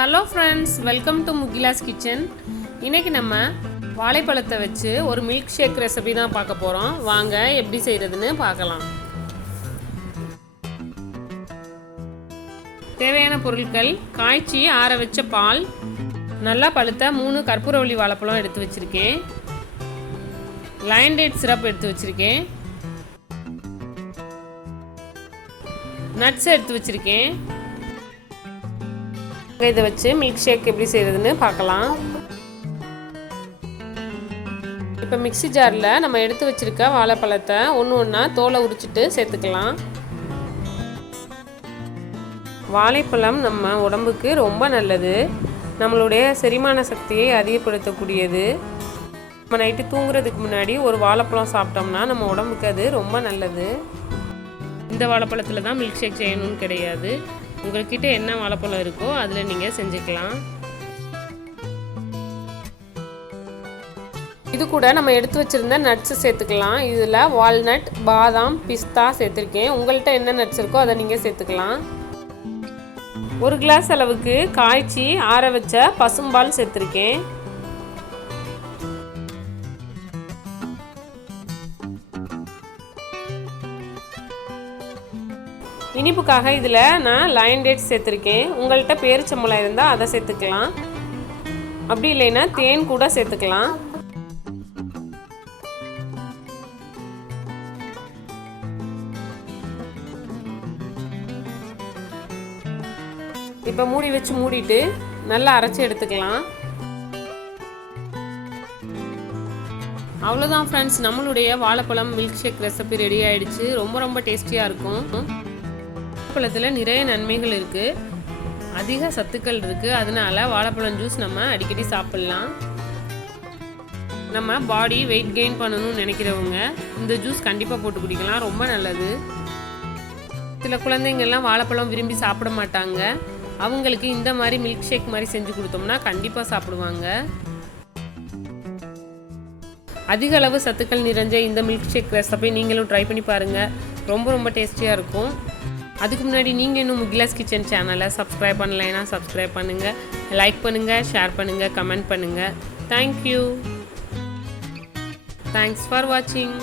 Hello friends, welcome to Mugila's kitchen. இன்றைக்கி நம்ம வாழைப்பழத்தை வச்சு ஒரு மில்க் ஷேக் ரெசிபி தான் பார்க்க போகிறோம். வாங்க எப்படி செய்கிறதுன்னு பார்க்கலாம். தேவையான பொருட்கள்: காய்ச்சி ஆற வச்ச பால், நல்லா பழுத்த 3 கற்பூரவள்ளி வாழைப்பழம் எடுத்து வச்சுருக்கேன், லயன் டேட் சிரப் எடுத்து வச்சுருக்கேன், நட்ஸ் எடுத்து வச்சுருக்கேன். இதை வச்சு மில்க் ஷேக் எப்படி செய்கிறதுன்னு பார்க்கலாம். இப்போ மிக்ஸி ஜாரில் நம்ம எடுத்து வச்சுருக்க வாழைப்பழத்தை ஒன்று ஒன்றா தோலை உரிச்சிட்டு சேர்த்துக்கலாம். வாழைப்பழம் நம்ம உடம்புக்கு ரொம்ப நல்லது. நம்மளுடைய செரிமான சக்தியை அதிகப்படுத்தக்கூடியது. நம்ம நைட்டு தூங்குறதுக்கு முன்னாடி ஒரு வாழைப்பழம் சாப்பிட்டோம்னா நம்ம உடம்புக்கு அது ரொம்ப நல்லது. இந்த வாழைப்பழத்தில் தான் மில்க் ஷேக் செய்யணும்னு கிடையாது. உங்கள்கிட்ட என்ன வாழைப்பழம் இருக்கோ அதில் நீங்கள் செஞ்சுக்கலாம். இது கூட நம்ம எடுத்து வச்சுருந்த நட்ஸு சேர்த்துக்கலாம். இதில் வால்நட், பாதாம், பிஸ்தா சேர்த்துருக்கேன். உங்கள்கிட்ட என்ன நட்ஸ் இருக்கோ அதை நீங்கள் சேர்த்துக்கலாம். 1 கிளாஸ் அளவுக்கு காய்ச்சி ஆற வச்ச பசும்பால் சேர்த்துருக்கேன். இனிப்புக்காக இதில் நான் லயன் டேட்ஸ் சேர்த்துருக்கேன். உங்கள்கிட்ட பேரிச்சம்பழம் இருந்தால் அதை சேர்த்துக்கலாம். அப்படி இல்லைன்னா தேன் கூட சேர்த்துக்கலாம். இப்போ மூடி வச்சு மூடிட்டு நல்லா அரைச்சி எடுத்துக்கலாம். அவ்வளோதான் ஃப்ரெண்ட்ஸ், நம்மளுடைய வாழைப்பழம் மில்க் ஷேக் ரெசிபி ரெடி ஆகிடுச்சு. ரொம்ப டேஸ்டியாக இருக்கும். வாழைப்பழத்தில் நிறைய நன்மைகள் இருக்குது, அதிக சத்துக்கள் இருக்குது. அதனால வாழைப்பழம் ஜூஸ் நம்ம அடிக்கடி சாப்பிட்லாம். நம்ம பாடி வெயிட் கெயின் பண்ணணும்னு நினைக்கிறவங்க இந்த ஜூஸ் கண்டிப்பாக போட்டு குடிக்கலாம், ரொம்ப நல்லது. சில குழந்தைங்கள்லாம் வாழைப்பழம் விரும்பி சாப்பிட மாட்டாங்க. அவங்களுக்கு இந்த மாதிரி மில்க் ஷேக் மாதிரி செஞ்சு கொடுத்தோம்னா கண்டிப்பாக சாப்பிடுவாங்க. அதிக அளவு சத்துக்கள் நிறைஞ்ச இந்த மில்க் ஷேக் ரெசிபி நீங்களும் ட்ரை பண்ணி பாருங்கள். ரொம்ப டேஸ்டியாக இருக்கும். அதுக்கு முன்னாடி நீங்கள் இன்னும் முகிலாஸ் கிச்சன் சேனலை சப்ஸ்கிரைப் பண்ணலைன்னா சப்ஸ்கிரைப் பண்ணுங்கள், லைக் பண்ணுங்கள், ஷேர் பண்ணுங்கள், கமெண்ட் பண்ணுங்கள். தேங்க்யூ. தேங்க்ஸ் ஃபார் வாட்சிங்.